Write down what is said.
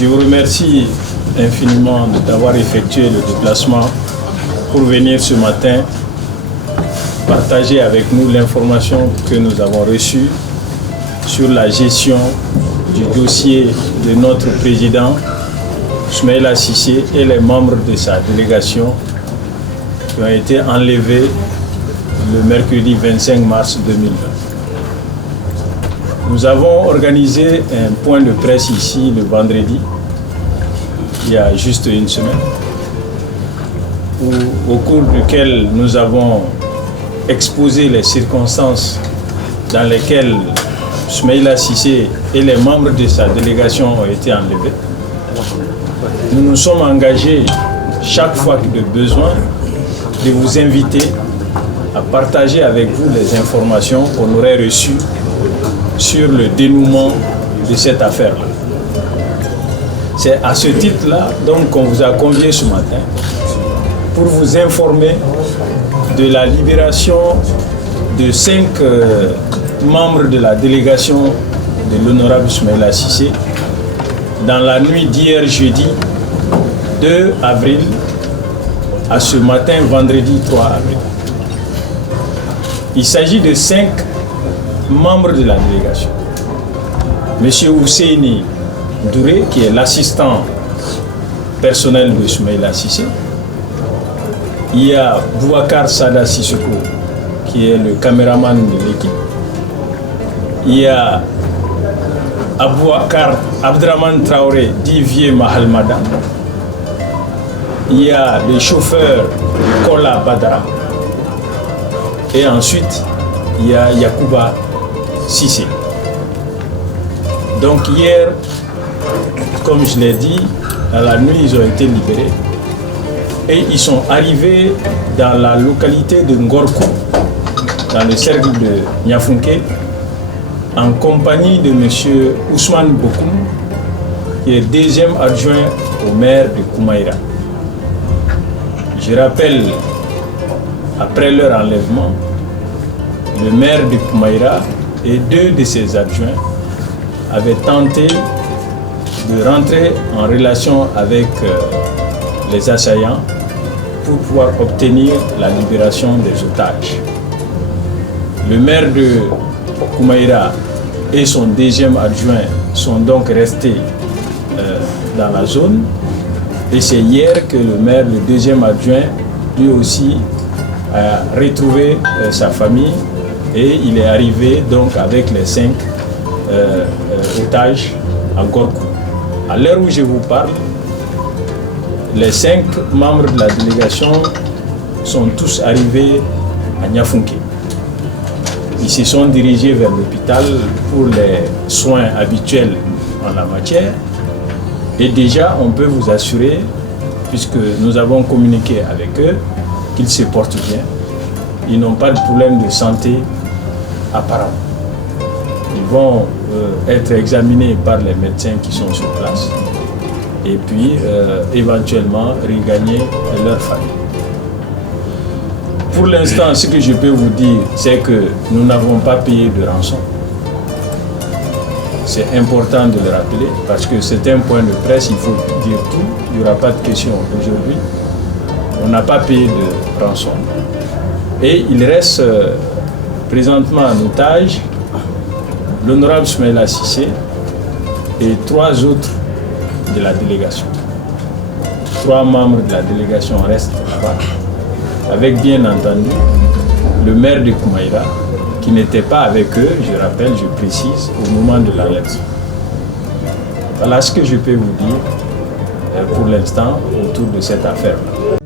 Je vous remercie infiniment d'avoir effectué le déplacement pour venir ce matin partager avec nous l'information que nous avons reçue sur la gestion du dossier de notre président Soumaïla Cissé et les membres de sa délégation qui ont été enlevés le mercredi 25 mars 2020. Nous avons organisé un point de presse ici le vendredi, il y a juste une semaine, au cours duquel nous avons exposé les circonstances dans lesquelles Soumaïla Cissé et les membres de sa délégation ont été enlevés. Nous nous sommes engagés chaque fois de besoin de vous inviter à partager avec vous les informations qu'on aurait reçues sur le dénouement de cette affaire-là. C'est à ce titre-là donc qu'on vous a convié ce matin pour vous informer de la libération de 5 membres de la délégation de l'honorable Soumaïla Cissé dans la nuit d'hier jeudi 2 avril à ce matin vendredi 3 avril. Il s'agit de 5 membres de la délégation. Monsieur Ousseini Douré, qui est l'assistant personnel de Soumaïla Cissé. Il y a Boubacar Sada Sissoko, qui est le caméraman de l'équipe. Il y a Abouakar Abdraman Traoré, dit Vieux Mahalmada. Il y a le chauffeur Kola Badara. Et ensuite, il y a Yacouba Cissé. Donc hier, comme je l'ai dit, dans la nuit, ils ont été libérés. Et ils sont arrivés dans la localité de Ngorkou, dans le cercle de Niafunke, en compagnie de M. Ousmane Bokoum, qui est deuxième adjoint au maire de Koumaïra. Je rappelle, après leur enlèvement, le maire de Koumaïra et 2 de ses adjoints avaient tenté de rentrer en relation avec les assaillants pour pouvoir obtenir la libération des otages. Le maire de Koumaïra et son deuxième adjoint sont donc restés dans la zone. Et c'est hier que le maire, le deuxième adjoint, lui aussi a retrouvé sa famille et il est arrivé donc avec les 5 otages à Gorkou. À l'heure où je vous parle, les 5 membres de la délégation sont tous arrivés à Niafunke. Ils se sont dirigés vers l'hôpital pour les soins habituels en la matière. Et déjà, on peut vous assurer, puisque nous avons communiqué avec eux, qu'ils se portent bien. Ils n'ont pas de problème de santé apparent. Ils vont être examinés par les médecins qui sont sur place et puis éventuellement regagner leur famille. Pour l'instant, ce que je peux vous dire, c'est que nous n'avons pas payé de rançon. C'est important de le rappeler parce que c'est un point de presse, il faut dire tout. Il n'y aura pas de questions aujourd'hui. On n'a pas payé de rançon. Et il reste présentement en otage l'honorable Soumaïla Cissé et 3 autres de la délégation. 3 membres de la délégation restent là-bas, avec bien entendu le maire de Koumaïra, qui n'était pas avec eux, je rappelle, je précise, au moment de l'enlèvement. Voilà ce que je peux vous dire pour l'instant autour de cette affaire-là.